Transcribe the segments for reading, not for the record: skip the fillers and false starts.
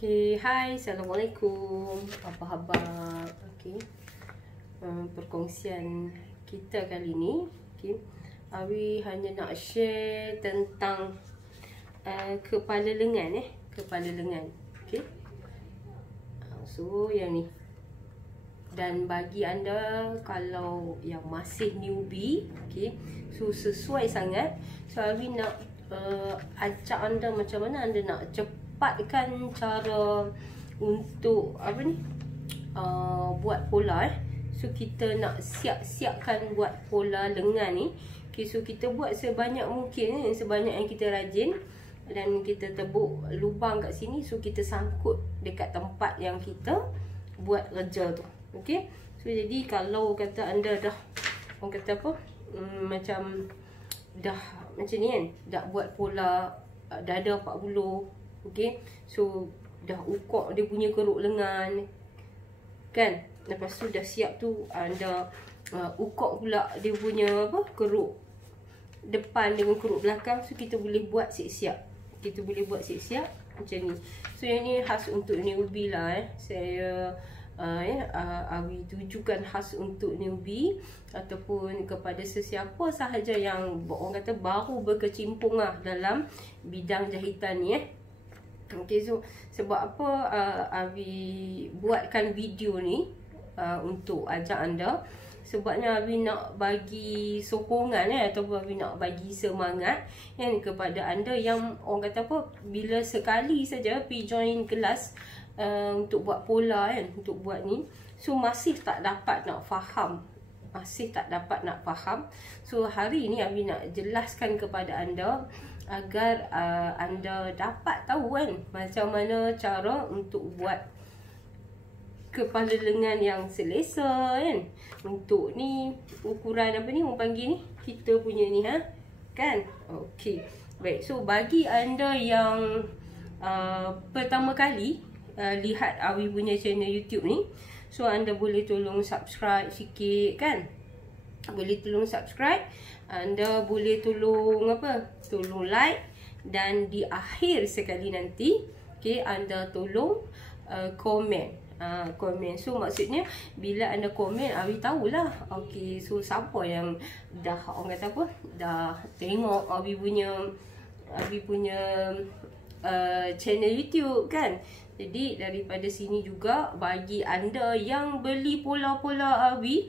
Okay, hai, Assalamualaikum. Apa khabar? Okay, perkongsian kita kali ni, okay, Awi hanya nak share tentang kepala lengan, kepala lengan. Okay, so yang ni. Dan bagi anda kalau yang masih newbie, okay, so sesuai sangat. So Awi nak ajak anda macam mana anda nak cepatkan cara untuk apa ni, buat pola. So kita nak siap-siapkan buat pola lengan ni. Okay, so kita buat sebanyak mungkin, sebanyak yang kita rajin. Dan kita tebuk lubang kat sini. So kita sangkut dekat tempat yang kita buat kerja tu. Okay, so jadi kalau kata anda dah, orang kata apa, macam dah macam ni kan, dah buat pola dada 40. Okay, so dah ukok dia punya keruk lengan kan. Lepas tu dah siap tu anda ukok pula dia punya apa, keruk depan dengan keruk belakang. So kita boleh buat siap-siap. Kita boleh buat siap-siap macam ni. So yang ni khas untuk newbie lah. Saya Awi tujukan khas untuk newbie ataupun kepada sesiapa sahaja yang orang kata baru berkecimpung lah dalam bidang jahitan ni. Okay, so sebab apa Awi buatkan video ni untuk ajak anda, sebabnya Awi nak bagi sokongan ataupun Awi nak bagi semangat kepada anda yang orang kata apa, bila sekali saja pergi join kelas untuk buat pola untuk buat ni, so masih tak dapat nak faham. So hari ni Awi nak jelaskan kepada anda agar anda dapat tahu macam mana cara untuk buat kepala lengan yang selesa untuk ni ukuran apa ni orang panggil ni, kita punya ni kan. Okey, baik. So bagi anda yang pertama kali lihat Awi punya channel YouTube ni, so anda boleh tolong subscribe sikit kan. Boleh tolong subscribe, anda boleh tolong apa, tolong like, dan di akhir sekali nanti, okay, anda tolong komen. Komen. So maksudnya bila anda komen, Awi tahulah. Okay, so siapa yang dah orang kata apa, dah tengok Awi punya channel YouTube kan. Jadi daripada sini juga bagi anda yang beli pola-pola Awi,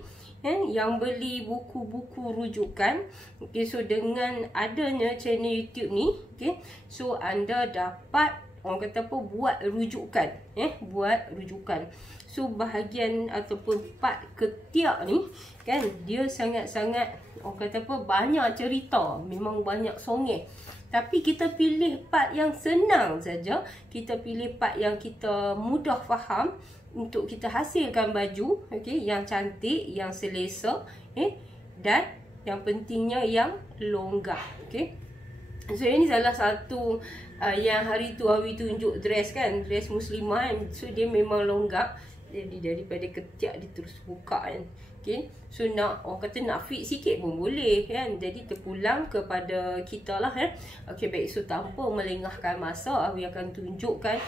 yang beli buku-buku rujukan, okay, so dengan adanya channel YouTube ni, okay, so anda dapat orang kata apa, buat rujukan, buat rujukan. So bahagian ataupun part ketiak ni kan, dia sangat-sangat orang kata apa, banyak cerita, memang banyak songeh. Tapi kita pilih part yang senang saja, kita pilih part yang kita mudah faham untuk kita hasilkan baju, okay, yang cantik, yang selesa, dan yang pentingnya yang longgar. Okay, so ini salah satu yang hari tu Awi tunjuk dress kan, dress muslimah kan. So dia memang longgar, jadi daripada ketiak dia terus buka kan. Okay, so nak orang kata nak fit sikit pun boleh kan. Jadi terpulang kepada kita lah Okay, baik. So tanpa melengahkan masa, Awi akan tunjukkan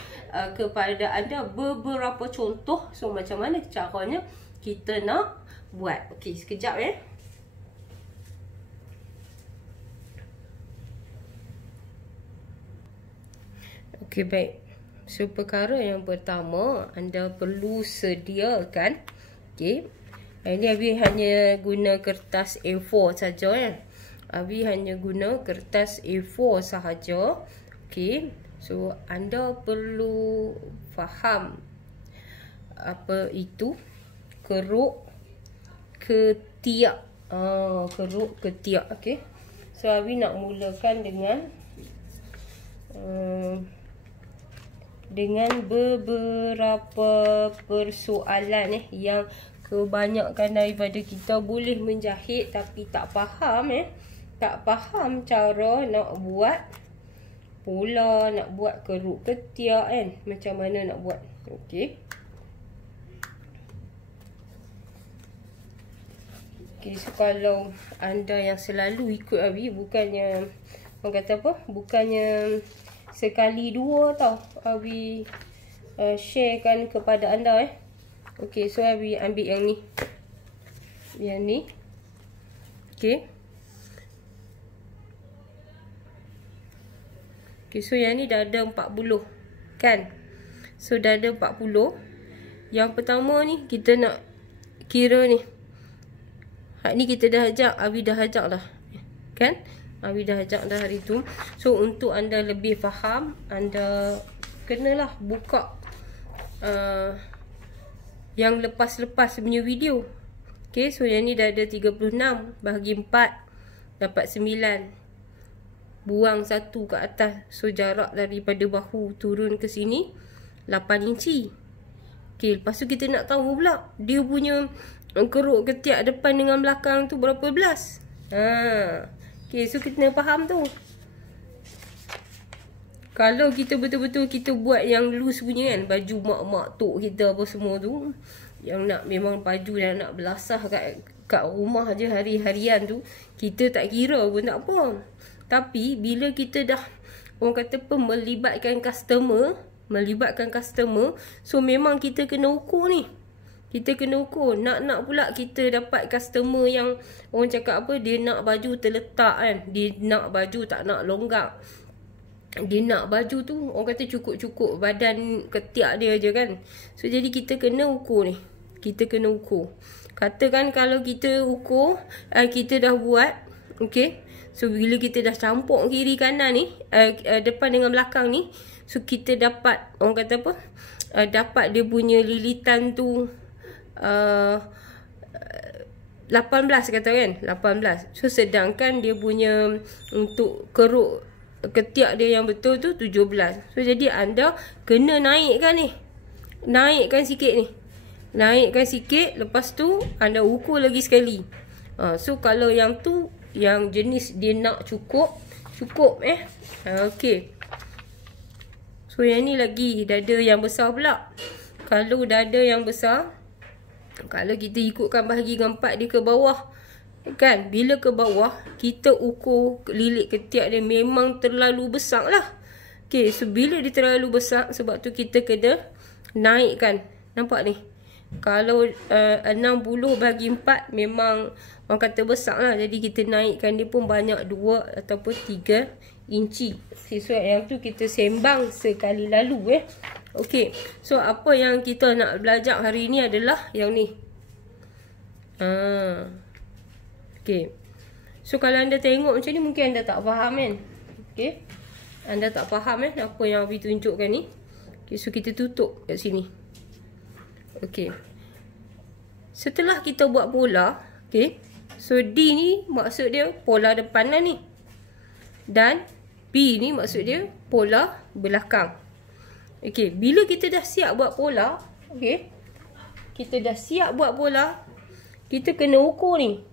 kepada anda beberapa contoh. So macam mana caranya kita nak buat. Okay, sekejap Okay, baik. So perkara yang pertama, anda perlu sediakan, okay, ini Awi hanya guna kertas A4 saja Awi hanya guna kertas A4 sahaja. Okay, so anda perlu faham apa itu keruk ketiak. Keruk ketiak. Okay, so Awi nak mulakan dengan beberapa persoalan yang kebanyakan daripada kita boleh menjahit tapi tak faham tak faham cara nak buat pola, nak buat keruk ketiak macam mana nak buat. Okey. Okey, so kalau anda yang selalu ikut Awi, bukannya orang kata apa, bukannya sekali dua tau Awi sharekan kepada anda. Okey, so Abi ambil yang ni. Yang ni. Okey. Okey, so yang ni dah ada 40 kan. So dah ada 40. Yang pertama ni kita nak kira ni. Hak ni kita dah ajak, Abi dah ajak dah. Kan? Abi dah ajak dah hari tu. So untuk anda lebih faham, anda kenalah buka yang lepas-lepas punya video. Okay, so yang ni dah ada 36 bahagi 4 dapat 9. Buang 1 ke atas. So jarak daripada bahu turun ke sini 8 inci. Okay, lepas tu kita nak tahu pula dia punya keruk ketiak depan dengan belakang tu berapa belas. Okay, so kita nak faham tu. Kalau kita betul-betul kita buat yang loose punya kan, baju mak-mak tok kita apa semua tu, yang nak memang baju yang nak belasah kat rumah je hari-harian tu, kita tak kira pun tak apa. Tapi bila kita dah orang kata apa, melibatkan customer, so memang kita kena ukur ni. Kita kena ukur. Nak pula kita dapat customer yang orang cakap apa, dia nak baju terletak kan, dia nak baju tak nak longgak. Dia nak baju tu orang kata cukup-cukup badan ketiak dia je kan. So jadi kita kena ukur ni. Kita kena ukur. Katakan kalau kita ukur, kita dah buat, okey. So bila kita dah campur kiri kanan ni, depan dengan belakang ni, so kita dapat orang kata apa, dapat dia punya lilitan tu 18 kata kan, 18. So sedangkan dia punya untuk keruk ketiak dia yang betul tu 17. So jadi anda kena naikkan ni. Naikkan sikit ni. Naikkan sikit, lepas tu anda ukur lagi sekali. So kalau yang tu, yang jenis dia nak cukup okey. So yang ni lagi dada yang besar pula. Kalau dada yang besar, kalau kita ikutkan bahagian 4 dia ke bawah kan, bila ke bawah kita ukur lilit ketiak dia memang terlalu besar lah. Okey, so bila dia terlalu besar, sebab tu kita kena naikkan. Nampak ni, kalau 60 bahagi 4 memang orang kata besar lah. Jadi kita naikkan dia pun banyak 2 ataupun 3 inci. Sesuai yang tu kita sembang sekali lalu Okey, so apa yang kita nak belajar hari ni adalah yang ni. Okey, so kalau anda tengok macam ni mungkin anda tak faham kan. Okey, anda tak faham apa yang Abi tunjukkan ni. Okey, so kita tutup kat sini. Okey, setelah kita buat pola, okey, so D ni maksud dia pola depan lah ni, dan B ni maksud dia pola belakang. Okey, bila kita dah siap buat pola, okey, kita dah siap buat pola, kita kena ukur ni.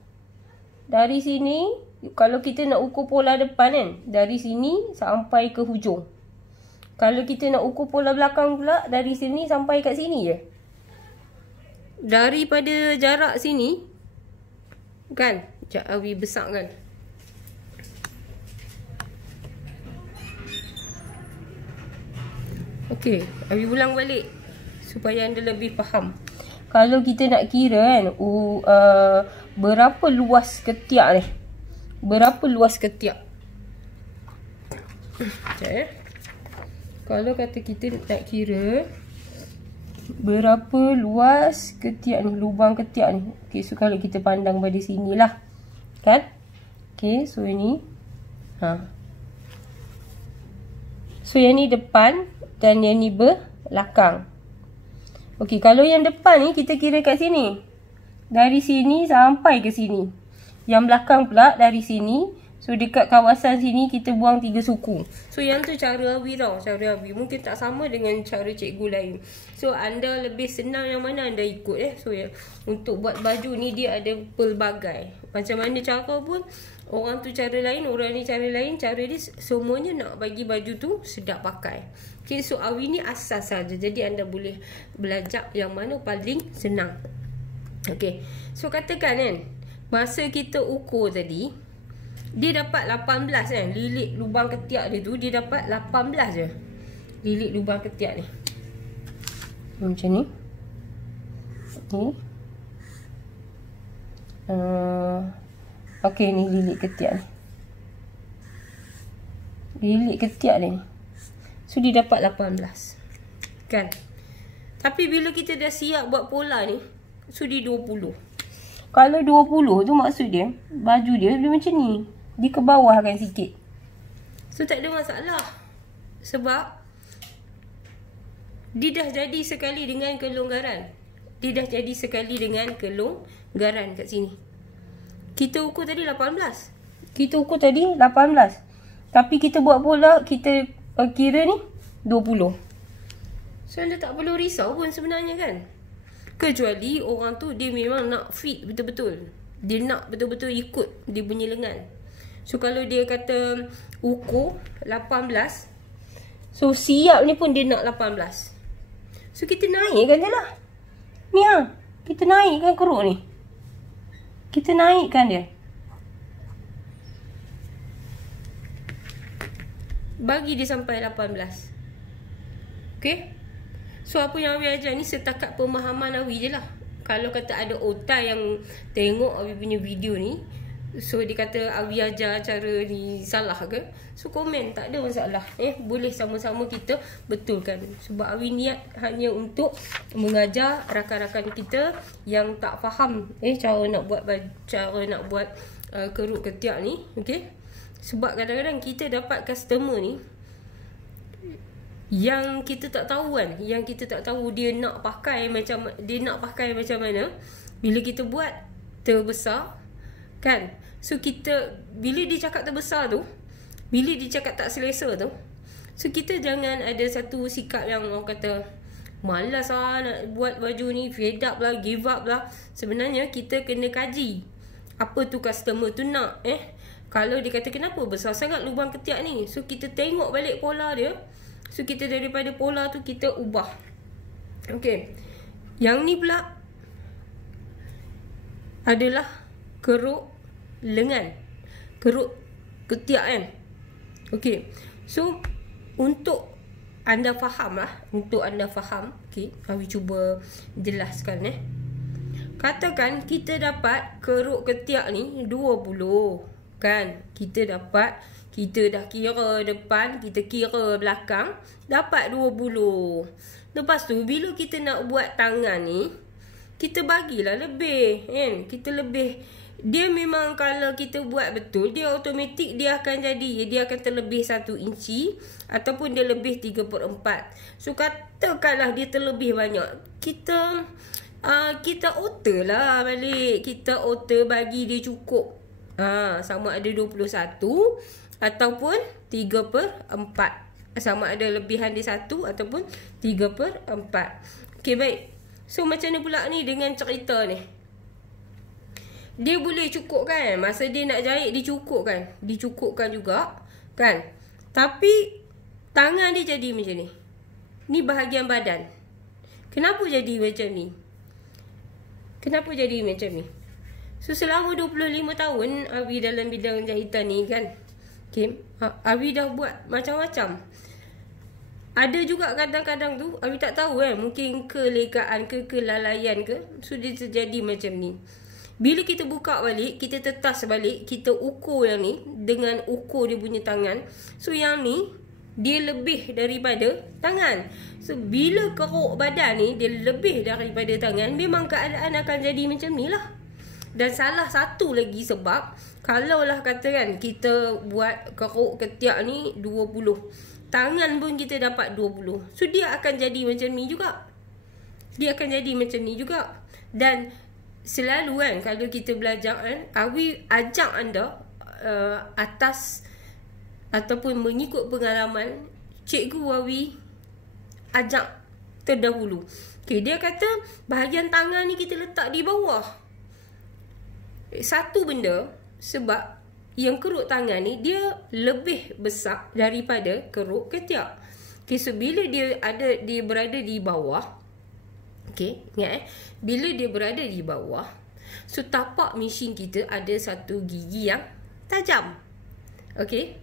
Dari sini, kalau kita nak ukur pola depan kan, dari sini sampai ke hujung. Kalau kita nak ukur pola belakang pula, dari sini sampai kat sini je. Daripada jarak sini kan, Abi besarkan. Okey, Abi ulang balik supaya anda lebih faham. Kalau kita nak kira kan, berapa luas ketiak ni? Berapa luas ketiak? Sekejap Kalau kata kita nak kira berapa luas ketiak ni, lubang ketiak ni. Okey, so kalau kita pandang pada sini lah kan. Okey, so ini so yang ni depan dan yang ni belakang. Okey, kalau yang depan ni kita kira kat sini, dari sini sampai ke sini. Yang belakang pula dari sini, so dekat kawasan sini kita buang 3 suku. So yang tu cara Abi tau, cara Abi mungkin tak sama dengan cara cikgu lain. So anda lebih senang yang mana anda ikut So untuk buat baju ni dia ada pelbagai. Macam mana cara pun, orang tu cara lain, orang ni cara lain, cara dia semuanya nak bagi baju tu sedap pakai. Okay, so Abi ni asas saja. Jadi anda boleh belajar yang mana paling senang. Okay, so katakan kan, masa kita ukur tadi, dia dapat 18 kan. Lilit lubang ketiak dia tu, dia dapat 18 je. Lilit lubang ketiak ni. Macam ni. Okey, ni lilit ketiak ni. Lilit ketiak ni. So dia dapat 18. Kan? Tapi bila kita dah siap buat pola ni, so dia 20. Kalau 20 tu maksud dia, baju dia macam ni. Dia ke bawah kan sikit. So tak ada masalah. Sebab dia dah jadi sekali dengan kelonggaran. Dia dah jadi sekali dengan kelonggaran kat sini. Kita ukur tadi 18. Kita ukur tadi 18. Tapi kita buat pola, kita kira ni 20. So anda tak perlu risau pun sebenarnya kan. Kecuali orang tu dia memang nak fit betul-betul. Dia nak betul-betul ikut dia punya lengan. So kalau dia kata ukur 18, so siap ni pun dia nak 18. So kita naikkan je lah. Ni kita naikkan keruk ni. Kita naikkan dia. Bagi dia sampai 18. Okay. So apa yang Awi ajar ni setakat pemahaman Awi je lah. Kalau kata ada otai yang tengok Awi punya video ni, so dia kata Awi ajar cara ni salah ke, so komen, tak ada masalah. Boleh sama-sama kita betulkan. Sebab Awi niat hanya untuk mengajar rakan-rakan kita yang tak faham cara nak buat keruk ketiak ni. Okay. Sebab kadang-kadang kita dapat customer ni yang kita tak tahu kan, yang kita tak tahu dia nak pakai macam mana. Bila kita buat terbesar kan, so kita bila dia cakap terbesar tu, bila dia cakap tak selesa tu, so kita jangan ada satu sikap yang orang kata malas lah nak buat baju ni, fed up lah, give up lah. Sebenarnya kita kena kaji apa tu customer tu nak. Kalau dia kata kenapa besar sangat lubang ketiak ni, so kita tengok balik pola dia. So kita daripada pola tu kita ubah. Okay. Yang ni pula adalah keruk lengan, keruk ketiak kan. Okay. So untuk anda faham lah, okay, Awi cuba jelaskan. Katakan kita dapat keruk ketiak ni 20 kan. Kita dah kira depan, kita kira belakang, dapat 20. Lepas tu bila kita nak buat tangan ni, kita bagilah lebih kan. Kita lebih. Dia memang kalau kita buat betul, dia automatik dia akan jadi, dia akan terlebih 1 inci ataupun dia lebih 3/4. So katakanlah dia terlebih banyak, kita alter lah balik. Kita alter bagi dia cukup. Sama ada 21 ataupun 3/4. Sama ada lebihan dia 1 ataupun 3/4. Okay, baik. So macam mana pula ni dengan cerita ni? Dia boleh cukup kan? Masa dia nak jahit dia cukup kan? Dicukupkan juga kan? Tapi tangan dia jadi macam ni. Ni bahagian badan. Kenapa jadi macam ni? So selama 25 tahun Awi dalam bidang jahitan ni kan, okay, Awi dah buat macam-macam. Ada juga kadang-kadang tu Awi tak tahu mungkin kelekaan ke kelalaian ke, so dia terjadi macam ni. Bila kita buka balik, kita tetas balik, kita ukur yang ni dengan ukur dia punya tangan. So yang ni dia lebih daripada tangan. So bila keruk badan ni dia lebih daripada tangan, memang keadaan akan jadi macam ni lah. Dan salah satu lagi sebab, kalaulah katakan kita buat keruk ketiak ni 20, tangan pun kita dapat 20, so dia akan jadi macam ni juga. Dan selalu kan kalau kita belajar kan, Awi ajak anda atas ataupun mengikut pengalaman cikgu Awi ajak terdahulu. Okay, dia kata bahagian tangan ni kita letak di bawah. Satu benda, sebab yang keruk tangan ni dia lebih besar daripada keruk ketiak. Okay, so bila dia berada di bawah, okay, ingat bila dia berada di bawah, so tapak mesin kita ada satu gigi yang tajam. Okay,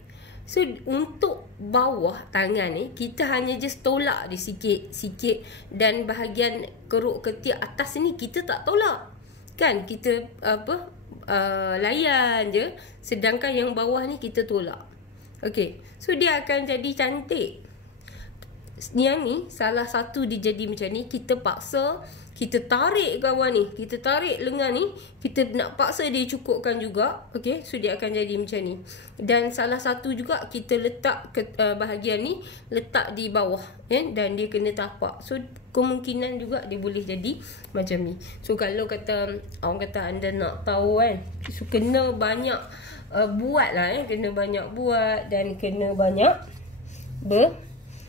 So untuk bawah tangan ni kita hanya just tolak dia sikit-sikit, dan bahagian keruk ketiak atas ni kita tak tolak. Kan kita layan je, sedangkan yang bawah ni kita tolak. Okey. So dia akan jadi cantik. Yang ni salah satu dia jadi macam ni, kita paksa, kita tarik kawan ni, kita tarik lengan ni, kita nak paksa dia cukupkan juga. Okey, so dia akan jadi macam ni. Dan salah satu juga kita letak bahagian ni letak di bawah, dan dia kena tapak. So kemungkinan juga dia boleh jadi macam ni. So kalau kata orang kata anda nak tahu kan, so kena banyak buat lah, kena banyak buat dan kena banyak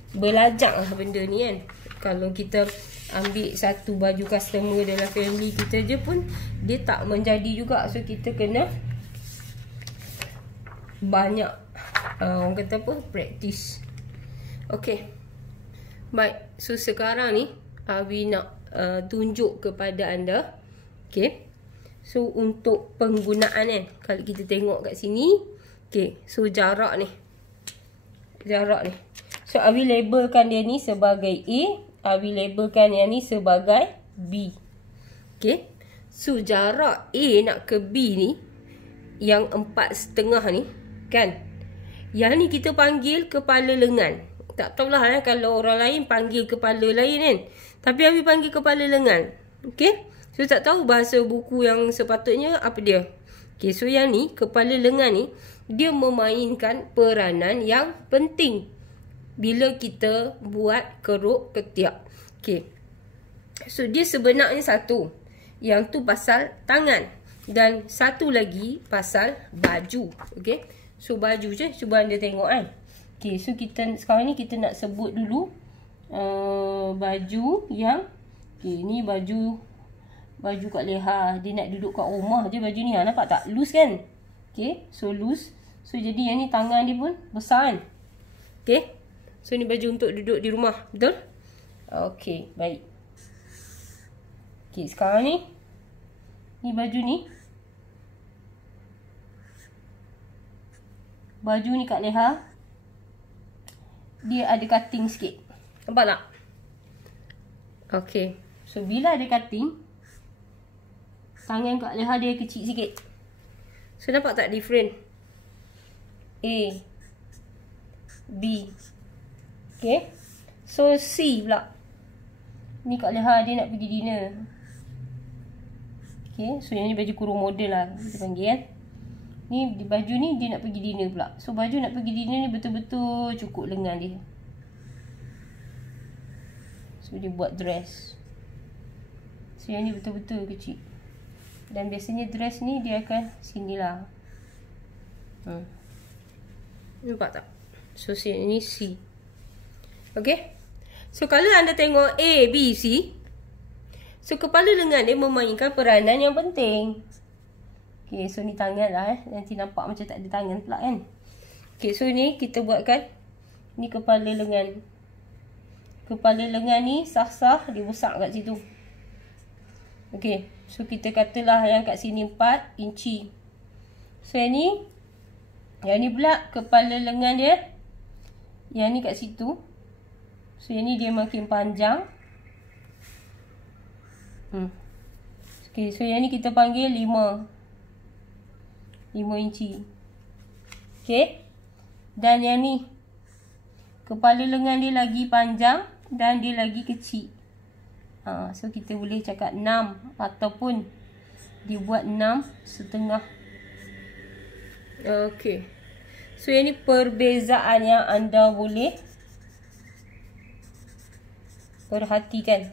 belajar lah benda ni kan. Kalau kita ambil satu baju customer dalam family kita je pun dia tak menjadi juga. So kita kena banyak orang kata apa, practice. Okay, baik. So sekarang ni Awi nak tunjuk kepada anda. Okay, so untuk penggunaan kan, kalau kita tengok kat sini, okay, so jarak ni, so Awi labelkan dia ni sebagai A, Awi labelkan yang ni sebagai B. Okay, so jarak A nak ke B ni, yang 4,5 ni kan, yang ni kita panggil kepala lengan. Tak tahulah kalau orang lain panggil kepala lain kan, tapi Awi panggil kepala lengan. Okay, so tak tahu bahasa buku yang sepatutnya apa dia. Okay, so yang ni kepala lengan ni dia memainkan peranan yang penting bila kita buat keruk ketiak. Okay, so dia sebenarnya satu, yang tu pasal tangan, dan satu lagi pasal baju. Okay, so baju je, cuba anda tengok kan. Okay, so kita sekarang ni kita nak sebut dulu baju yang, okay, ni baju kat leha. Dia nak duduk kat rumah je baju ni, nampak tak? Loose kan? Okay, so loose. So jadi yang ni tangan dia pun besar kan. Okay, so ni baju untuk duduk di rumah, betul? Okay, baik. Okay, sekarang ni baju ni, baju ni kat leha dia ada cutting sikit, nampak tak? Okay, so bila ada cutting, tangan kat leha dia kecil sikit. So nampak tak different? A, B. Okay, so C pula, ni kat leha dia nak pergi dinner. Okay, so yang ni baju kurung model lah kita panggil kan. Ni baju ni dia nak pergi dinner pula. So baju nak pergi dinner ni betul-betul cukup lengan dia. So dia buat dress. So yang ni betul-betul kecil. Dan biasanya dress ni dia akan sinilah. Nampak tak? So ini C. Okay, so kalau anda tengok A, B, C, so kepala lengan dia memainkan peranan yang penting. Okay, so ni tangan lah nanti nampak macam tak ada tangan pula kan. Okay, so ni kita buatkan, ni kepala lengan. Kepala lengan ni sah-sah dia besar kat situ. Okay, so kita katalah yang kat sini 4 inci. So yang ni pula kepala lengan dia, yang ni kat situ. So yang ni dia makin panjang. Okay, so yang ni kita panggil 5 inci. Okay, dan yang ni kepala lengan dia lagi panjang dan dia lagi kecil. So kita boleh cakap 6, ataupun dia buat 6,5. Okay, so yang ni perbezaan yang anda boleh perhatikan.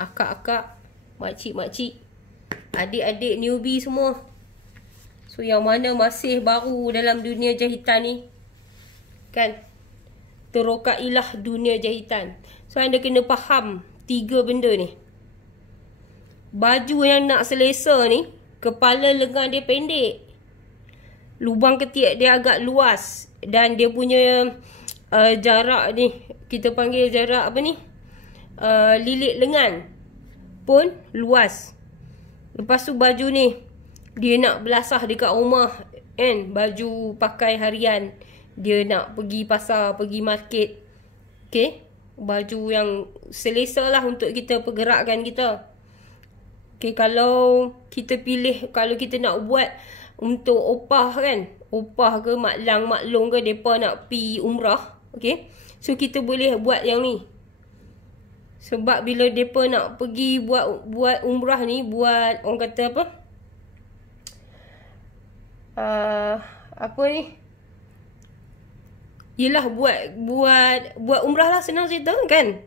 Akak-akak, makcik-makcik, adik-adik newbie semua. So yang mana masih baru dalam dunia jahitan ni, kan, terokailah dunia jahitan. So anda kena faham 3 benda ni. Baju yang nak selesa ni, kepala lengan dia pendek, lubang ketiak dia agak luas, dan dia punya jarak ni, kita panggil jarak apa ni, lilit lengan pun luas. Lepas tu baju ni dia nak belasah dekat rumah kan, baju pakai harian, dia nak pergi pasar, pergi market, okay, baju yang selesa lah untuk kita pergerakkan kita. Okay, kalau kita pilih, kalau kita nak buat untuk opah kan, opah ke maklang maklong ke, mereka nak pergi umrah, okay, so kita boleh buat yang ni. Sebab bila mereka nak pergi buat umrah ni, buat orang kata apa, apa ni, yelah buat umrah lah, senang cerita kan.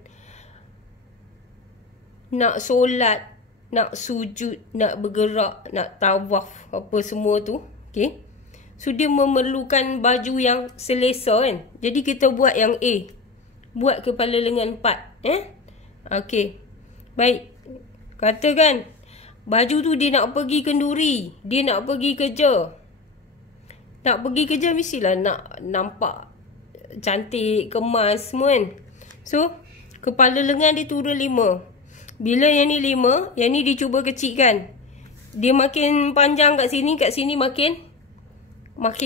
Nak solat, nak sujud, nak bergerak, nak tawaf, apa semua tu, okay, so dia memerlukan baju yang selesa kan. Jadi kita buat yang A, buat kepala lengan 4, okay, baik. Katakan baju tu dia nak pergi kenduri, dia nak pergi kerja. Nak pergi kerja mestilah nak nampak cantik, kemas semua kan. So kepala lengan dia turun 5. Bila yang ni 5, yang ni dia cuba kecilkan. Dia makin panjang kat sini makin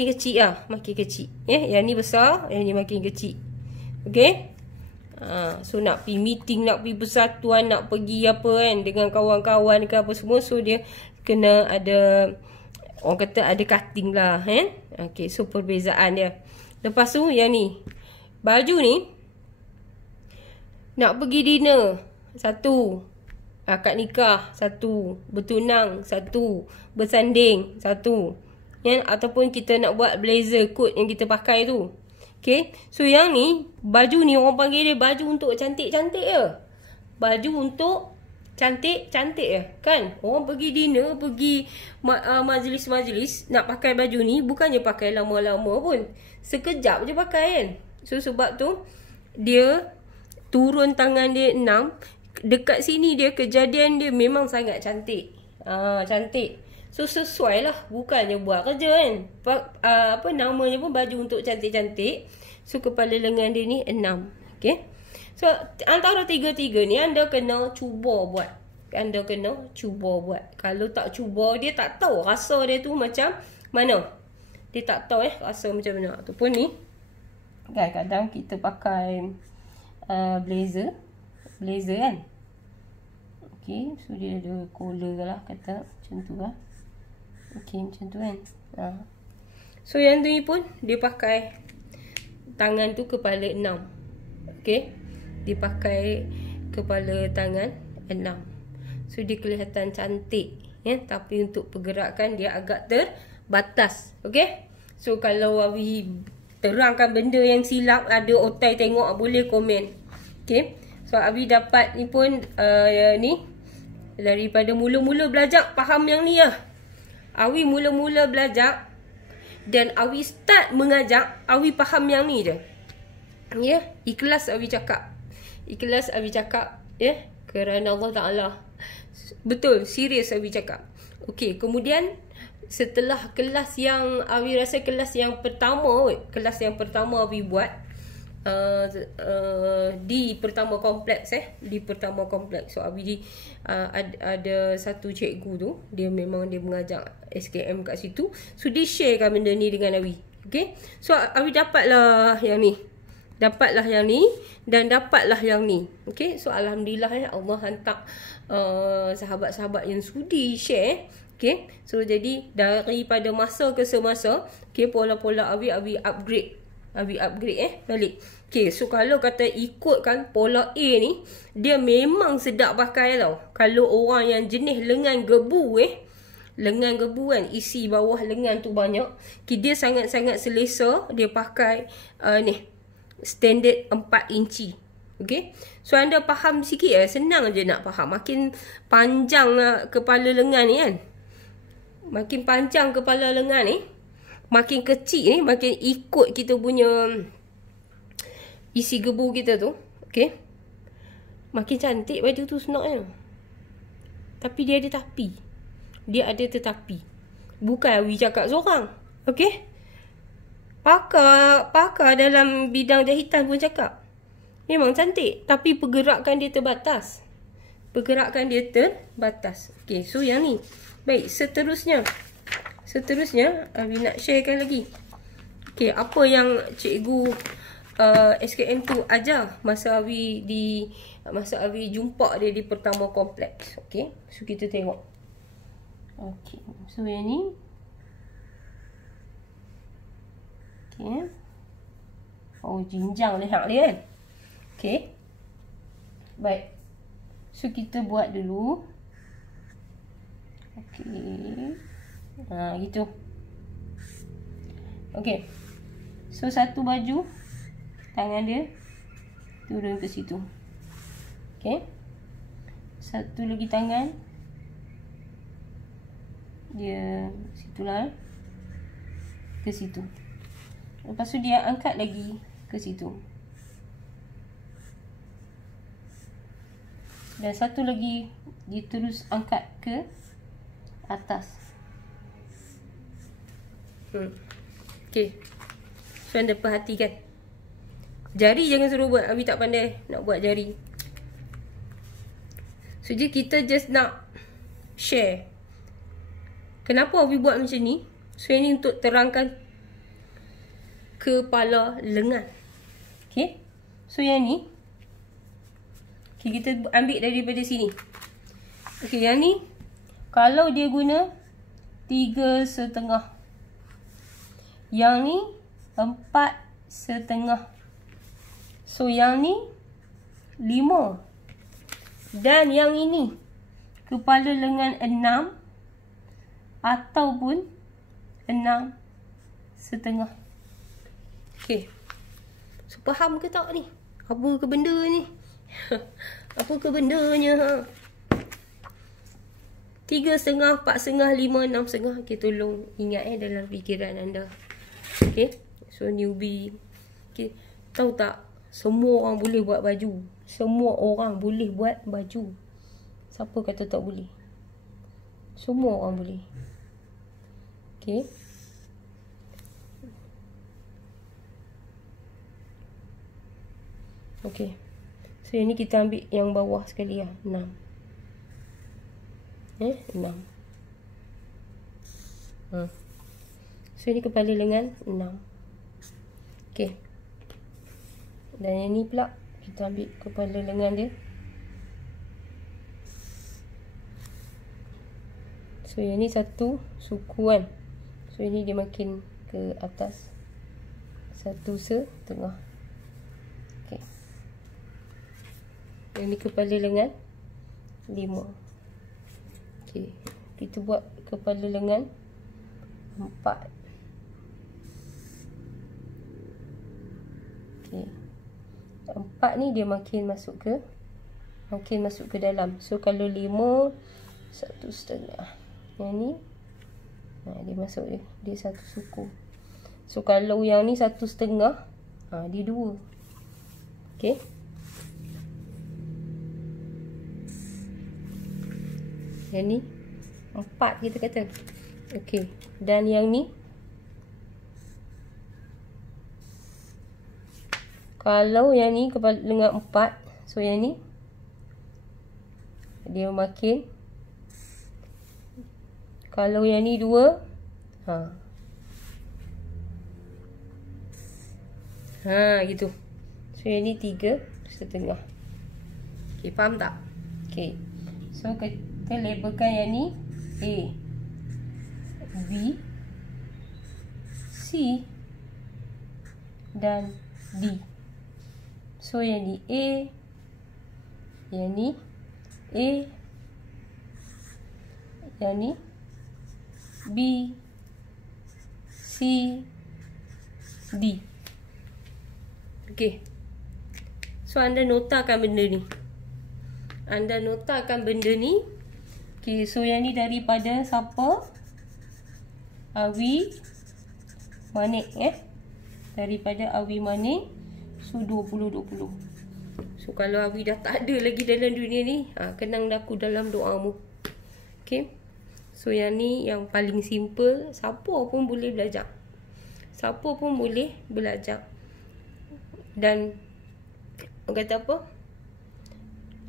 kecil lah, makin kecil. Yang ni besar, yang ni makin kecil. Okay. So nak pergi meeting, nak pergi persatuan, nak pergi apa kan, dengan kawan-kawan ke apa semua. So dia kena ada, orang kata ada cutting lah kan. Okay, so perbezaan dia. Lepas tu yang ni, baju ni nak pergi dinner 1, akad nikah 1, bertunang 1, bersanding 1, kan? Ataupun kita nak buat blazer coat yang kita pakai tu. Okay, so yang ni, baju ni orang panggil dia baju untuk cantik-cantik je. Baju untuk cantik-cantik je kan. Orang pergi dinner, pergi majlis-majlis, nak pakai baju ni, bukannya pakai lama-lama pun, sekejap je pakai kan. So sebab tu dia turun tangan dia 6. Dekat sini dia, kejadian dia memang sangat cantik. Cantik. So sesuai lah, bukannya buat kerja kan. Apa namanya pun baju untuk cantik-cantik. So kepala lengan dia ni 6. Okay, so antara tiga-tiga ni anda kena cuba buat. Anda kena cuba buat. Kalau tak cuba, dia tak tahu rasa dia tu macam mana. Dia tak tahu rasa macam mana. Ataupun ni, kadang-kadang kita pakai blazer kan. Okay, so dia ada collar lah, kata macam tu lah. Okay, macam tu kan. So yang tu ni pun dia pakai tangan tu kepala 6. Okay, dia pakai kepala tangan 6. So dia kelihatan cantik ya, tapi untuk pergerakan dia agak terbatas. Okay, so kalau Awi terangkan benda yang silap, ada otai tengok, boleh komen. Okay, so Awi dapat ni pun ni daripada mula-mula belajar faham yang ni lah. Awi mula-mula belajar dan Awi start mengajar, Awi faham yang ni je. Ya, ikhlas Awi cakap. Ikhlas Awi cakap ya, kerana Allah Ta'ala. Betul, serius Awi cakap. Okey, kemudian setelah kelas yang Awi rasa kelas yang pertama Awi buat di pertama kompleks di pertama kompleks. So Awi ada satu cikgu tu, dia memang dia mengajar SKM kat situ. So dia sharekan benda ni dengan Awi. Okay, so Awi dapatlah yang ni, dan dapatlah yang ni. Okay, so alhamdulillah Allah hantar sahabat-sahabat yang sudi share. Okay, so jadi daripada masa ke semasa, okay, pola-pola Awi upgrade balik. Okay, so kalau kata ikutkan pola A ni, dia memang sedap pakai tau. Kalau orang yang jenis lengan gebu kan, isi bawah lengan tu banyak, okay, dia sangat-sangat selesa. Dia pakai ni standard 4 inci. Okay, so anda faham sikit senang je nak faham. Makin panjang kepala lengan ni kan, makin panjang kepala lengan ni, makin kecil ni, makin ikut kita punya isi gebu kita tu. Okay, makin cantik baju tu sebenarnya. Tapi dia ada tapi. Dia ada tetapi. Bukan Awi cakap seorang. Okay, pakar dalam bidang jahitan pun cakap memang cantik, tapi pergerakan dia terbatas. Okay, so yang ni. Baik, seterusnya seterusnya Abi nak sharekan lagi. Okay, apa yang cikgu SKN tu ajar masa Abi jumpa dia di pertama kompleks. Okay, so kita tengok. Okay, so yang ni. Okay. Oh, jinjang leher dia kan. Okay. Baik. So kita buat dulu. Okay. Gitu. Okay. So satu baju, tangan dia turun ke situ. Okay. Satu lagi tangan, dia situlah, ke situ. Lepas tu dia angkat lagi ke situ. Dan satu lagi dia terus angkat ke atas. Okay. So anda perhatikan. Jari jangan suruh buat. Abi tak pandai nak buat jari. So je kita just nak share. Kenapa Abi buat macam ni? So ini untuk terangkan kepala lengan. Okay. So yang ni, okay, kita ambil daripada sini. Okay, yang ni kalau dia guna 3,5, yang ni 4,5, so yang ni 5, dan yang ini kepala lengan 6 ataupun 6,5. Okay, so faham ke tak ni? Apa ke benda ni? Apa ke bendanya? 3,5, 4,5, 5, 6,5. Okay, tolong ingat dalam fikiran anda. Okay, so newbie. Okay, tahu tak? Semua orang boleh buat baju. Semua orang boleh buat baju. Siapa kata tak boleh? Semua orang boleh. Okay. Okay. So yang ni kita ambil yang bawah sekali lah. 6. 6. So ini kepala lengan 6. Okay. Dan yang ni pula kita ambil kepala lengan dia. So yang ni satu suku kan. So ini dia makin ke atas. 1/2. Okay. Yang ni kepala lengan 5. Okay. Kita buat kepala lengan 4. Okay. 4 ni dia makin masuk ke dalam. So kalau 5, 1/2. Yang ni dia masuk dia satu suku. So kalau yang ni 1/2, dia 2. Okay. Yang ni 4 kita kata. Okay. Dan yang ni, kalau yang ni kepala lengan 4, so yang ni dia makin. Kalau yang ni 2, gitu. So yang ni 3,5. Okay, faham tak? Okay. So kita labelkan yang ni A, B, C dan D. So yang ni A, yang ni A, yang ni B, C, D. Okay. So anda notakan benda ni. Okay, so yang ni daripada siapa? Awi Manik. Daripada Awi Manik. So 20-20. So kalau Awi dah tak ada lagi dalam dunia ni, kenang aku dalam doamu. Okay. So yang ni yang paling simple. Siapa pun boleh belajar. Dan orang kata apa?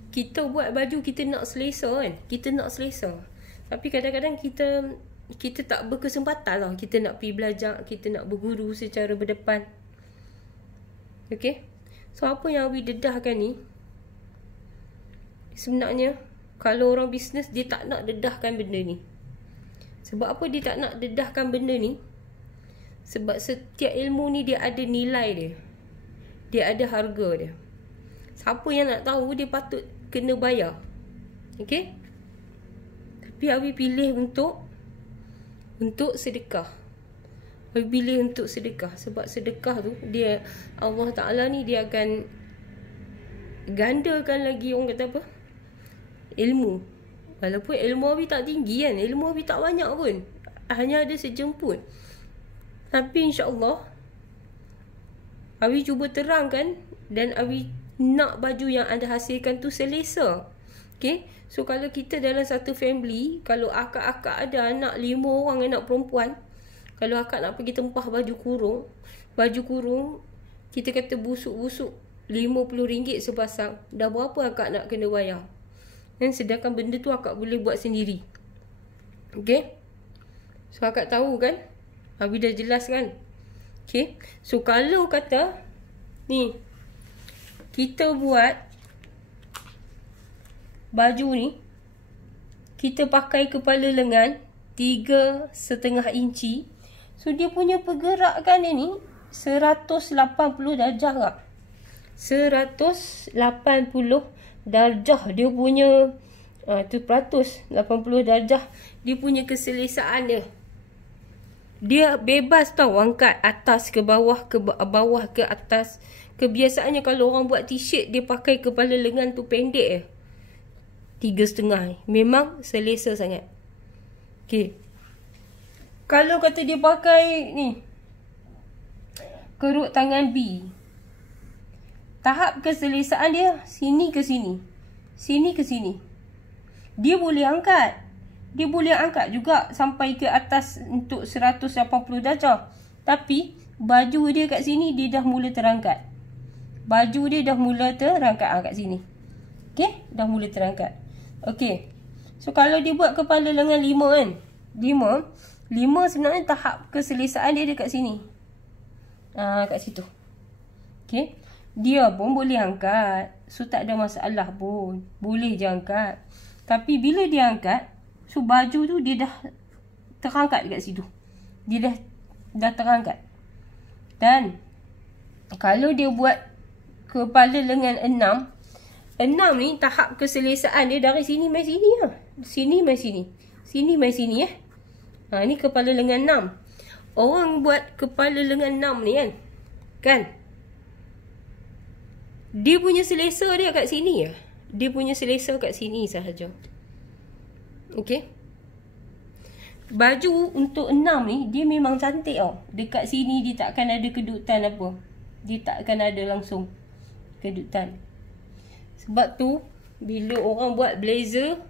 Kita buat baju, kita nak selesa kan. Tapi kadang-kadang kita kita tak berkesempatan lah kita nak pergi belajar, kita nak berguru secara berdepan. Okay. So apa yang Awi dedahkan ni, sebenarnya kalau orang bisnes dia tak nak dedahkan benda ni. Sebab apa dia tak nak dedahkan benda ni? Sebab setiap ilmu ni dia ada nilai dia. Dia ada harga dia. Siapa yang nak tahu dia patut kena bayar. Okay. Tapi Awi pilih untuk sedekah. Awi pilih untuk sedekah. Sebab sedekah tu dia, Allah Ta'ala ni dia akan gandakan lagi orang kata apa? Ilmu. Walaupun ilmu Awi tak tinggi kan, ilmu Awi tak banyak pun, hanya ada sejemput. Tapi insyaAllah Awi cuba terangkan, dan Awi nak baju yang anda hasilkan tu selesa. Okay. So kalau kita dalam satu family, kalau akak-akak ada anak 5 orang anak perempuan, kalau akak nak pergi tempah baju kurung kita kata busuk-busuk RM50 sepasang, dah berapa akak nak kena bayar? Dan sedangkan benda tu akak boleh buat sendiri. Okay. So akak tahu kan, Awi dah jelas kan. Okay. So kalau kata ni kita buat baju ni, kita pakai kepala lengan 3,5 inci. So dia punya pergerakan ni 180 darjah tak? 180 darjah dia punya tu peratus 80 darjah dia punya keselesaan dia. Dia bebas tau angkat atas ke bawah, ke bawah ke atas. Kebiasaannya kalau orang buat t-shirt dia pakai kepala lengan tu pendek je, 3,5. Memang selesa sangat. Okay. Kalau kata dia pakai ni keruk tangan B, tahap keselesaan dia sini ke sini, sini ke sini. Dia boleh angkat. Dia boleh angkat juga sampai ke atas untuk 180 darjah. Tapi baju dia kat sini dia dah mula terangkat. Baju dia dah mula terangkat kat sini. Okay, dah mula terangkat. Okay. So kalau dia buat kepala lengan 5 kan, 5 sebenarnya tahap keselesaan dia dekat sini. Kat situ. Okay. Dia pun boleh angkat. So tak ada masalah pun. Boleh je angkat. Tapi bila dia angkat, so baju tu dia dah terangkat dekat situ. Dia dah terangkat. Dan kalau dia buat kepala lengan 6 ni tahap keselesaan dia dari sini mai sini lah. Sini mai sini. Sini mai sini ni kepala lengan 6. Orang buat kepala lengan 6 ni kan? Dia punya selesa dia kat sini . Dia punya selesa kat sini sahaja. Okay. Baju untuk 6 ni dia memang cantik tau. Dekat sini dia tak akan ada kedutan apa. Dia tak akan ada langsung kedutan. Sebab tu bila orang buat blazer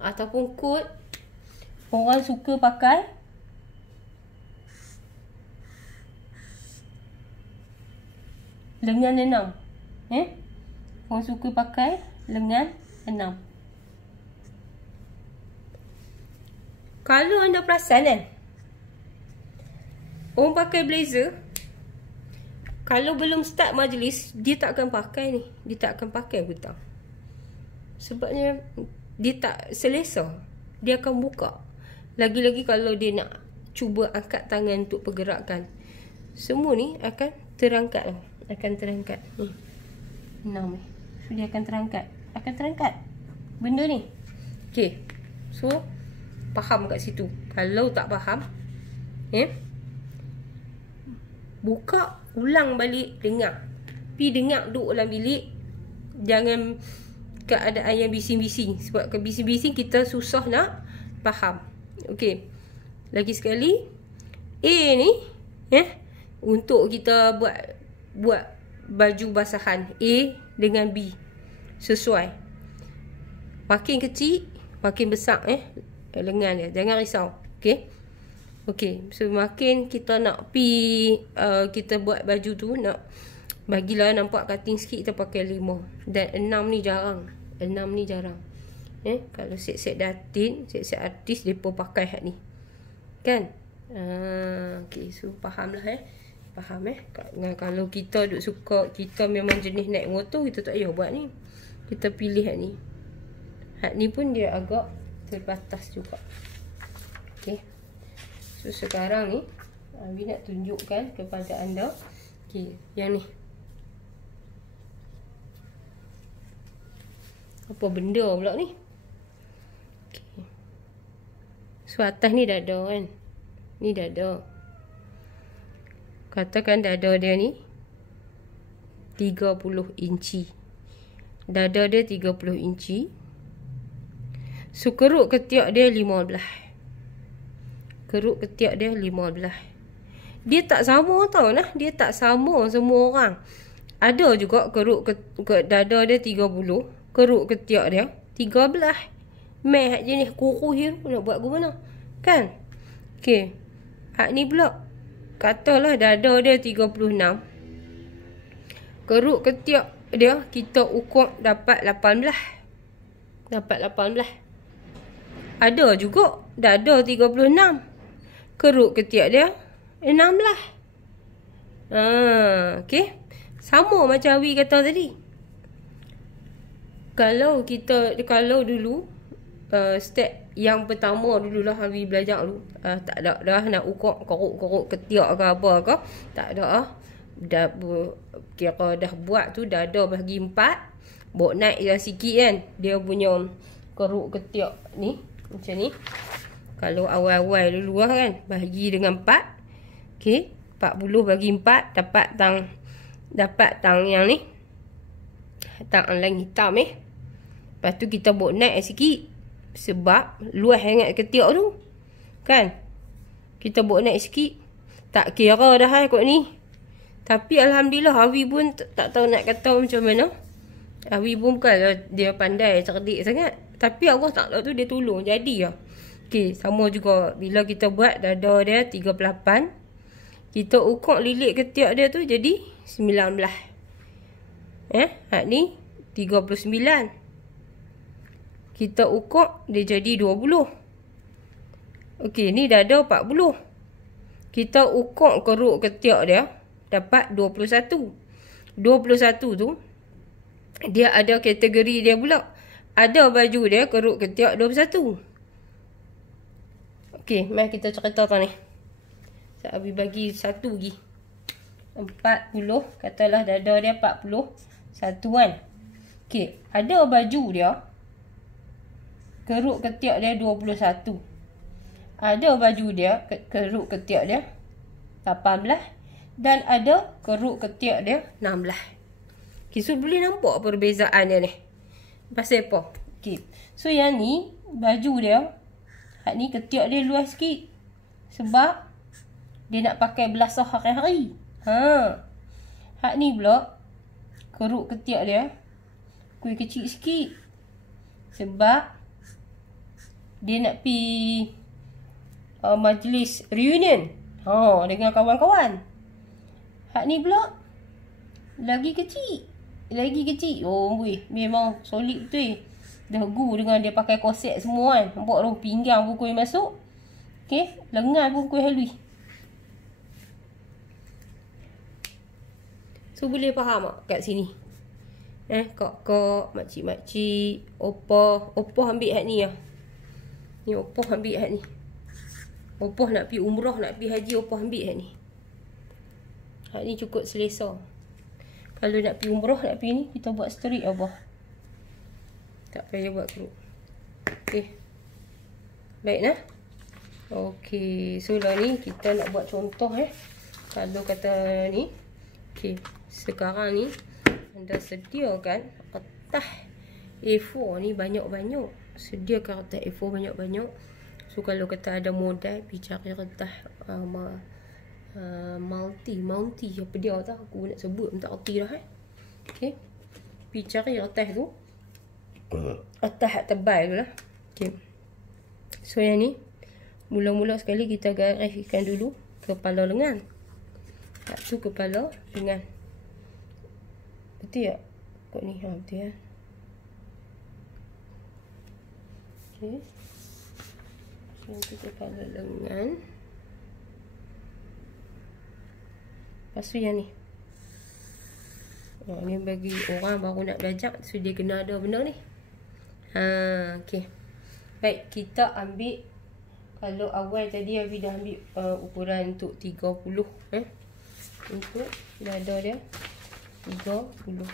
ataupun coat, orang suka pakai lengan 6. Orang suka pakai lengan 6. Kalau anda perasan kan, orang pakai blazer, kalau belum start majlis, dia tak akan pakai ni. Dia tak akan pakai butang. Sebabnya dia tak selesa. Dia akan buka. Lagi-lagi kalau dia nak cuba angkat tangan untuk pergerakan. Semua ni akan terangkat. Akan terangkat. Ni. 6 ni. So dia akan terangkat. Akan terangkat. Benda ni. Okay. So faham kat situ. Kalau tak faham, buka, ulang balik, dengar. Pergi dengar duduk dalam bilik. Jangan keadaan yang bising-bising. Sebab ke bising-bising kita susah nak faham. Okey. Lagi sekali, A ni untuk kita buat baju basahan A dengan B sesuai. Makin kecil, makin besar lengan dia. Jangan risau. Okey. Okey, so makin kita nak kita buat baju tu, nak bagilah nampak cutting sikit, kita pakai 5. Dan 6 ni jarang. 6 ni jarang. Kalau set-set datin, set-set artis, mereka pakai hak ni. Kan? Okay, so faham lah Faham kalau kita duk suka, kita memang jenis naik motor, kita tak payah buat ni. Kita pilih hak ni. Hak ni pun dia agak terbatas juga. Okay. So sekarang ni Abi nak tunjukkan kepada anda. Okay, yang ni. Apa benda pula ni? Okay. So atas ni dada kan. Ni dada. Katakan dada dia ni 30 inci. Dada dia 30 inci. So keruk ketiak dia 15. Keruk ketiak dia 15. Dia tak sama tau nah. Dia tak sama semua orang. Ada juga keruk ke dada dia 30. Keruk ketiak dia 13. Meh jenis kukuh je nak buat ke mana? Kan? Okay. Hak ni pula. Katalah dada dia 36. Keruk ketiak dia kita ukur dapat 18. Dapat 18. Ada juga dada 36. Keruk ketiak dia 16. Okay. Sama macam Awi kata tadi. Kalau dulu step yang pertama dululah Awi belajar dulu, tak ada dah nak ukur keruk ketiak ke apa ke, tak ada kira dah buat tu dada bagi 4, bawa naik je sikit kan dia punya keruk ketiak ni macam ni. Kalau awal-awal dulu lah kan, bagi dengan 4. Okey, 40 bagi 4 dapat tang yang ni, tang lang hitam Lepas tu kita bawa naik sikit. Sebab luas sangat ketiak tu. Kan? Kita bawa naik sikit. Tak kira dah kot ni. Tapi Alhamdulillah Awi pun tak tahu nak kata macam mana. Awi pun bukan dia pandai, cerdik sangat. Tapi Allah Ta'ala tu dia tolong. Jadi lah. Okay, sama juga. Bila kita buat dada dia 38. Kita ukur lilit ketiak dia tu jadi 19. Hak ni 39. Kita ukur dia jadi 20. Okey, ni dada 40. Kita ukur keruk ketiak dia dapat 21. 21 tu dia ada kategori dia pula. Ada baju dia keruk ketiak 21. Okey, mari kita cerita tau ni. Saya Abi bagi satu lagi. 40, katalah dada dia 41 kan. Okey, ada baju dia keruk ketiak dia 21. Ada baju dia keruk ketiak dia 18 dan ada keruk ketiak dia 16. Okay, so boleh nampak perbezaan dia ni. Pasal apa? Okay. So yang ni baju dia, hak ni ketiak dia luas sikit. Sebab dia nak pakai belasah hari-hari. Hak ni pula keruk ketiak dia kuih kecil sikit. Sebab dia nak pergi majlis reunion dengan kawan-kawan. Hak ni pula lagi kecil. Oh weh, memang solid betul. Dah gu dengan dia pakai korset semua kan. Nampak orang pinggang pun kuih masuk. Okay, lengan pun kuih halui. So boleh faham tak kat sini? Kak, makcik-makcik, opah ambil hak ni lah. Ni opah ambil hak ni. Opah nak pergi umrah, nak pergi haji, opah ambil hak ni. Hak ni cukup selesa. Kalau nak pergi umrah, nak pergi ni, kita buat straight opah. Tak payah buat keruk. Okay. Baik nah. Okay. So lah ni kita nak buat contoh Kalau kata ni. Okay. Sekarang ni anda sediakan kertas A4 ni banyak-banyak. Sediakan kertas A4 banyak-banyak. So kalau kata ada modal, pergi cari kertas multi apa dia tak, aku nak sebut tak erti dah Okay. Pergi cari kertas tu. Kertas tebal tu lah. Okay. So yang ni mula-mula sekali kita gariskan dulu kepala lengan. Hak tu kepala lengan. Betul tak? Kok ni betul ya. Okay. Yang tu kepala lengan. Lepas tu yang ni. Ni bagi orang baru nak belajar, so dia kena ada benda ni. Okey. Baik, kita ambil, kalau awal tadi Abi dah ambil ukuran untuk 30 untuk dada dia 30.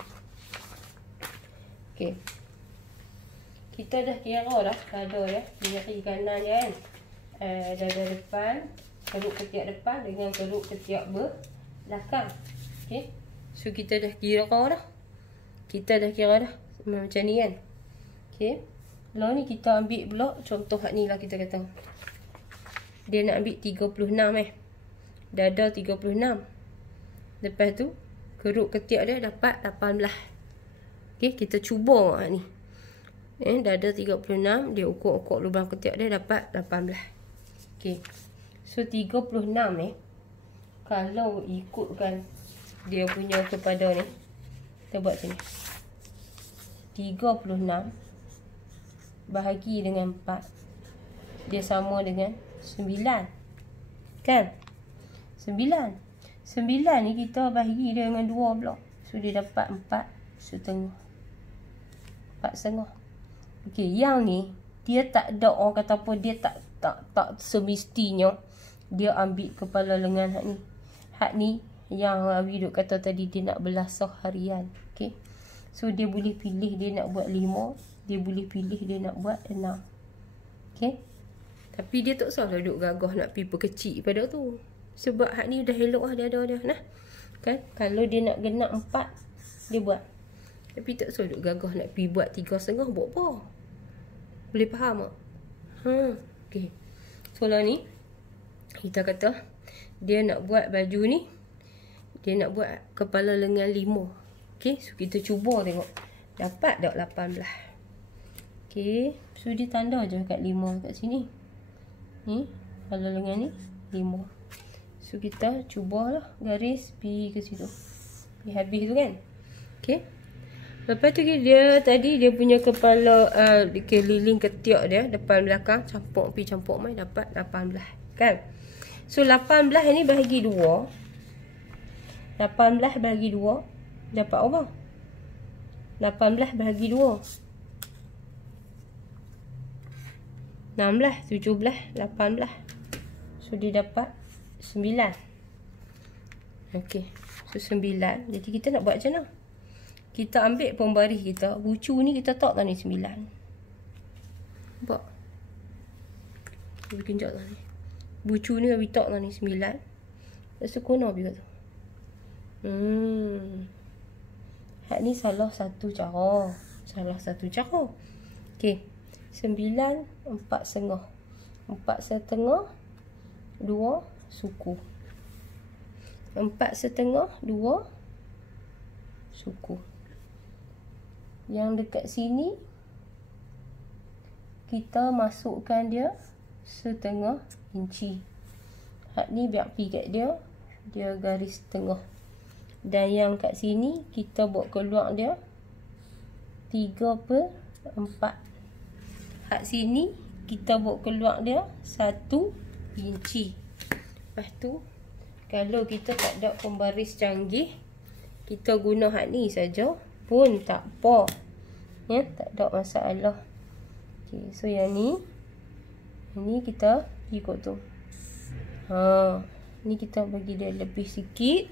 Okey. Kita dah kira dah dada dia, dia kiri kanan dia kan. Dada depan, keruk ketiak depan dengan keruk ketiak belakang. Okey. So kita dah kira dah. Kita dah kira dah macam ni kan. Okey. Lalu ni kita ambil pula contoh hak ni lah, kita kata dia nak ambil 36 Dada 36. Lepas tu keruk ketiak dia dapat 18. Okey, kita cuba hak ni. Dada 36, dia ukur-ukur lubang ketiak dia dapat 18. Okey. So 36 kalau ikutkan dia punya kepada ni, kita buat macam ni. 36 bahagi dengan 4, dia sama dengan 9. Kan? 9 ni kita bahagi dia dengan 2 pula. So dia dapat 4,5. 4,5. Okey, yang ni dia tak ada, orang kata apa, dia tak semestinya dia ambil kepala lengan hak ni. Hak ni yang Abi duk kata tadi, dia nak belasah harian. Okey. So dia boleh pilih dia nak buat 5, dia boleh pilih dia nak buat 6. Okey. Tapi dia tak salah duk gagah nak pergi perkecil pada tu. Sebab hak ni dah elok lah dia ada dah nah. Kan? Kalau dia nak genap 4, dia buat. Tapi tak salah duk gagah nak pergi buat 3,5, buat apa? Boleh faham tak? Okey. So lah ni kita kata dia nak buat baju ni, dia nak buat kepala lengan 5. Okey, so kita cuba tengok dapat tak 18. Okey, so dia tanda je kat 5 kat sini. Ni kepala lengan ni 5. So kita cubalah garis pergi ke situ. Pergi habis tu kan. Okey. Lepas tu dia tadi dia punya kepala keliling ketiak dia depan belakang campur pergi campur mai dapat 18 kan. So 18 ni bahagi 2. 18 bahagi 2 dapat apa? 18 bahagi 2 16, 17, 18. So dia dapat 9. Okey. So 9. Jadi kita nak buat macam mana? Kita ambil pembaris kita, bucu ni kita tak ni 9. Nampak? Kita genjak ni. Bucu ni Abi tak ni 9. Lepas tu kono Abi kata. Hak ni salah satu cara. Okey. 9, 4,5. 4,5, 2 suku. 4,5, 2 suku. Yang dekat sini kita masukkan dia 1/2 inci. Hak ni biar pergi kat dia garis tengah. Dan yang kat sini kita buat keluar dia 3/4. Hak sini kita buat keluar dia 1 inci. Lepas tu kalau kita tak ada pembaris canggih, kita guna hak ni saja pun tak apa. Ya, tak ada masalah. Okey, so yang ni kita ikut tu. Ni kita bagi dia lebih sikit.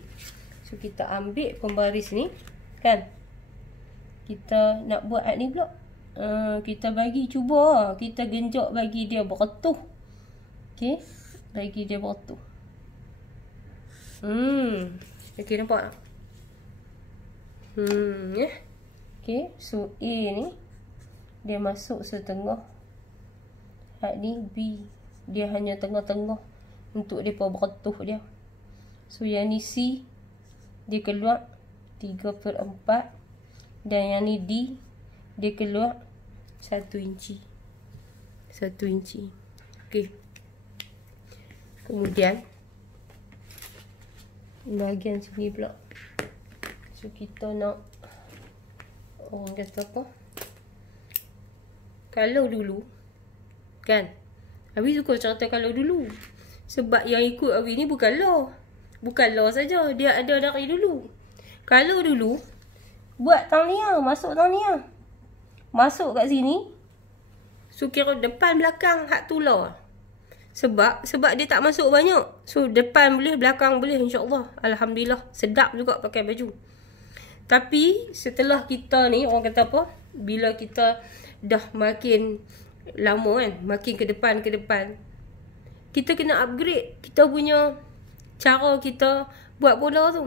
So kita ambil pembaris ni kan. Kita nak buat hak ni pula. Kita bagi cuba, kita genjak bagi dia beratur. Okey, bagi dia beratur. Okey, nampak tak? Ya. Okey, so A ni dia masuk 1/2. Hak ni B, dia hanya tengah-tengah untuk depa beratur dia. So yang ni C, dia keluar 3/4. Dan yang ni D, dia keluar 1 inci. 1 inci. Okey. Kemudian bahagian sini pula. So kita nak, orang kata apa, kalau dulu kan, Abi suka cerita kalau dulu. Sebab yang ikut Abi ni bukan law. Bukan law saja, dia ada dari dulu. Kalau dulu buat tangnia, masuk tangnia. Masuk kat sini. So kira depan belakang hak tu law. Sebab dia tak masuk banyak. So depan boleh, belakang boleh, insya-Allah. Alhamdulillah, sedap juga pakai baju. Tapi setelah kita ni, orang kata apa? Bila kita dah makin lama kan, makin ke depan, kita kena upgrade kita punya cara kita buat bola tu.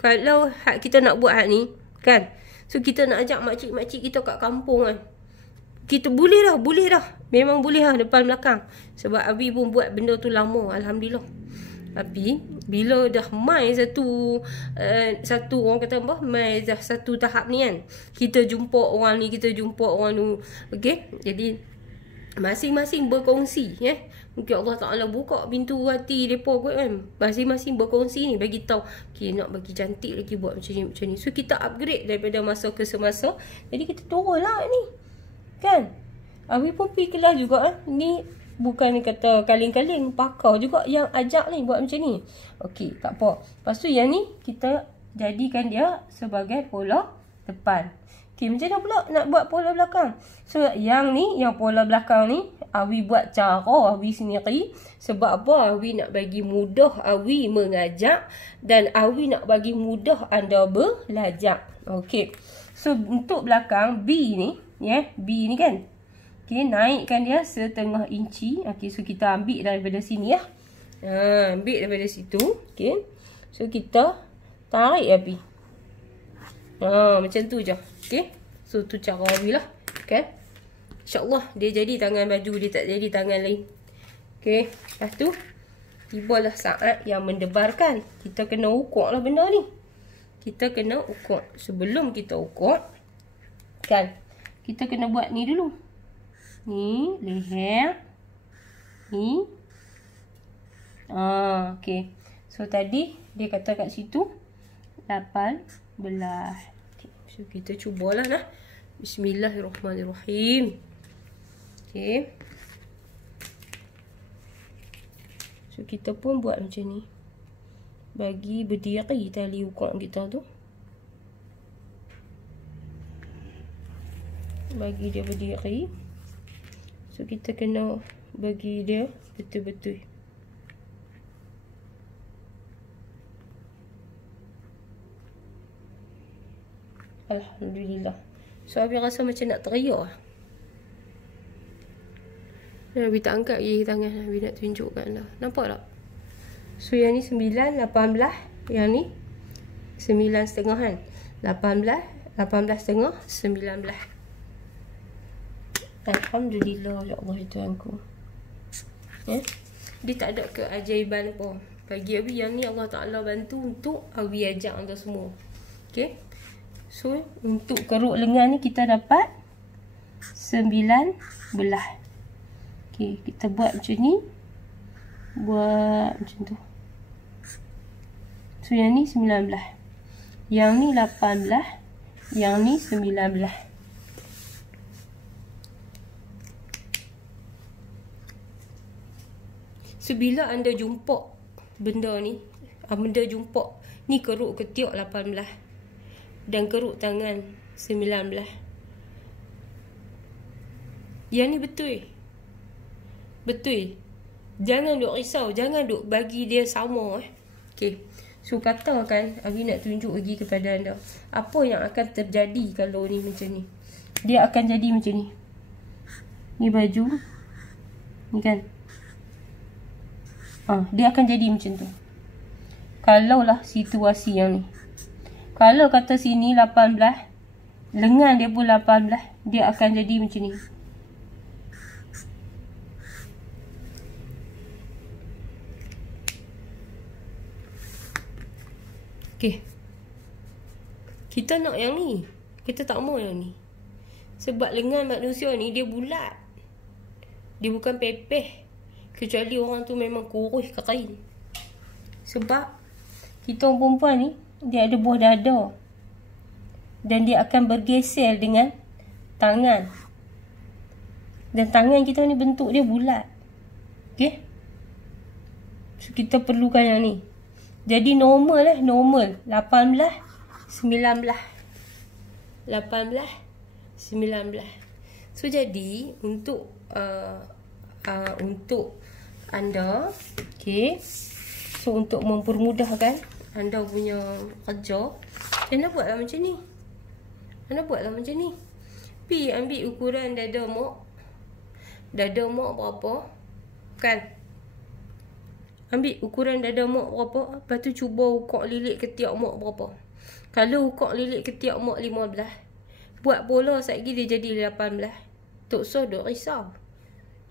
Kalau hak kita nak buat hak ni kan, so kita nak ajak makcik-makcik kita kat kampung kan, kita boleh dah, memang boleh lah depan belakang. Sebab Abi pun buat benda tu lama, Alhamdulillah. Tapi bila dah mai satu orang kata apa, mai dah satu tahap ni kan, kita jumpa orang ni, kita jumpa orang tu, okey. Jadi masing-masing berkongsi, mungkin Allah Ta'ala buka pintu hati mereka kot kan. Masing-masing berkongsi ni, bagi tahu, okay, nak bagi cantik lagi buat macam ni. So kita upgrade daripada masa ke semasa. Jadi kita turun lah ni kan. Abi pun pergi kelas juga. Ni bukan kata kaling-kaling, pakar juga yang ajak ni buat macam ni. Okey, tak apa. Lepas tu yang ni kita jadikan dia sebagai pola depan. Okey, macam mana pula nak buat pola belakang? So yang ni, yang pola belakang ni Awi buat cara Awi sendiri. Sebab apa? Awi nak bagi mudah Awi mengajak, dan Awi nak bagi mudah anda belajar. Okey. So untuk belakang B ni, B ni kan. Okey, naikkan dia 1/2 inci. Okey, so kita ambil daripada sini ya. Ambil daripada situ. Okey. So kita tarik api. Macam tu je. Okey. So tu cara Awi lah. Okay. InsyaAllah dia jadi tangan baju, dia tak jadi tangan lain. Okey. Lepas tu tibalah saat yang mendebarkan. Kita kena ukur lah benda ni. Kita kena ukur. Sebelum kita ukur kan, kita kena buat ni dulu. Ni leher. Ni. Okey. So tadi dia kata kat situ 18. Okay. So kita cubalah nah. Bismillahirrahmanirrahim. Okey. So kita pun buat macam ni. Bagi berdiri tali ukur kita tu. Bagi dia berdiri. So kita kena bagi dia betul-betul. Alhamdulillah. So Abi rasa macam nak teriak. Abi tak angkat lagi tangan. Abi nak tunjukkan anda. Nampak tak? So yang ni 9, 18. Yang ni 9,5 kan. 18, 18,5, 19. Alhamdulillah, ya Allah itu aku. Dia tak ada keajaiban pun. Bagi Abi yang ni Allah Ta'ala bantu untuk Abi ajak anda semua. Okay. So untuk keruk lengan ni kita dapat 9 belah. Okay, kita buat macam ni. Buat macam tu. So yang ni 9 belah. Yang ni 8 belah. Yang ni 9 belah. So bila anda jumpa benda ni, benda jumpa ni keruk ketiak 8 belah dan keruk tangan 9 belah. Yang ni betul. Betul. Jangan duk risau, jangan duk bagi dia sama. Okey. So katakan Abi nak tunjuk lagi kepada anda apa yang akan terjadi kalau ni macam ni. Dia akan jadi macam ni. Ni baju. Ni kan. Dia akan jadi macam tu. Kalaulah situasi yang ni. Kalau kata sini 18, lengan dia pun 18, dia akan jadi macam ni. Okey. Kita nak yang ni. Kita tak mau yang ni. Sebab lengan manusia ni dia bulat. Dia bukan pepeh. Kecuali orang tu memang kurus ke kain. Sebab kita orang perempuan ni, dia ada buah dada. Dan dia akan bergeser dengan tangan. Dan tangan kita ni bentuk dia bulat. Okay. So kita perlukan yang ni. Jadi normal normal 18, 19. 18, 19. So jadi untuk anda, okay, so untuk mempermudahkan anda punya kerja, anda buatlah macam ni. Pi ambil ukuran dada mak. Dada mak berapa? Kan? Ambil ukuran dada mak berapa, lepas tu cuba ukak lilit ketiak mak berapa. Kalau ukak lilit ketiak mak 15, buat bola sekejap dia jadi 18. Tak usah duk risau.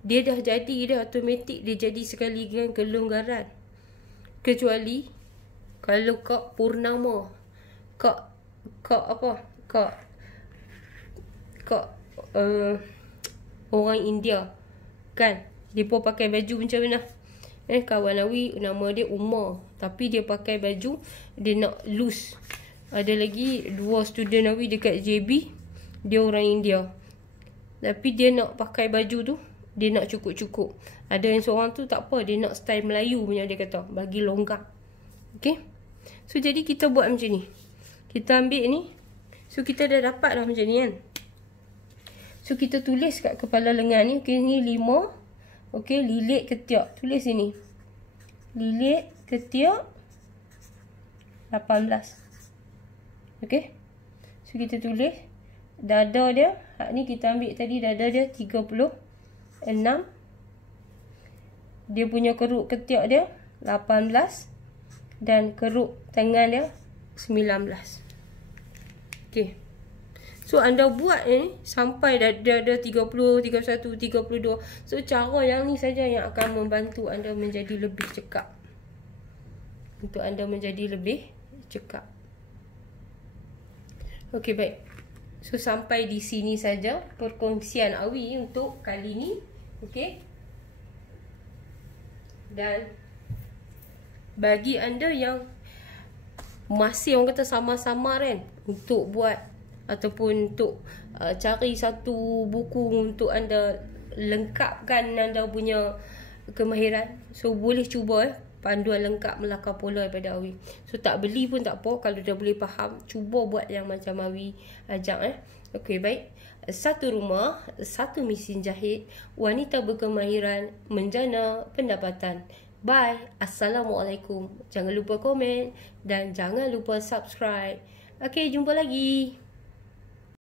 Dia dah jadi dah, automatik dia jadi sekali dengan kelonggaran. Kecuali kalau kak purnama, kak orang India kan, dia pun pakai baju macam mana. Kawan Awi nama dia Umar, tapi dia pakai baju dia nak loose. Ada lagi 2 student Awi dekat JB, dia orang India, tapi dia nak pakai baju tu dia nak cukup-cukup. Ada yang seorang tu tak apa, dia nak style Melayu punya, dia kata bagi longgar. Okay, so jadi kita buat macam ni. Kita ambil ni, so kita dah dapat dah macam ni kan. So kita tulis kat kepala lengan ni. Okay, ni 5. Okay, lilit ketiak, tulis sini, lilit ketiak 18. Okay, so kita tulis dada dia, hak ni kita ambil tadi, dada dia 36. Dia punya keruk ketiak dia 18. Dan keruk tangan dia 19. Okay, so anda buat ni sampai dah 30, 31, 32. So cara yang ni saja yang akan membantu anda menjadi lebih cekap. Untuk anda menjadi lebih cekap. Okay, baik. So sampai di sini saja perkongsian Awi untuk kali ni. Okay. Dan bagi anda yang masih orang kata sama-sama kan, untuk buat ataupun untuk cari satu buku untuk anda lengkapkan anda punya kemahiran, so boleh cuba panduan lengkap melakar pola daripada Awi. So tak beli pun tak apa, kalau dah boleh faham, cuba buat yang macam Awi ajak. Okey, baik. Satu rumah, satu mesin jahit, wanita berkemahiran menjana pendapatan. Bye. Assalamualaikum. Jangan lupa komen dan jangan lupa subscribe. Okey, jumpa lagi.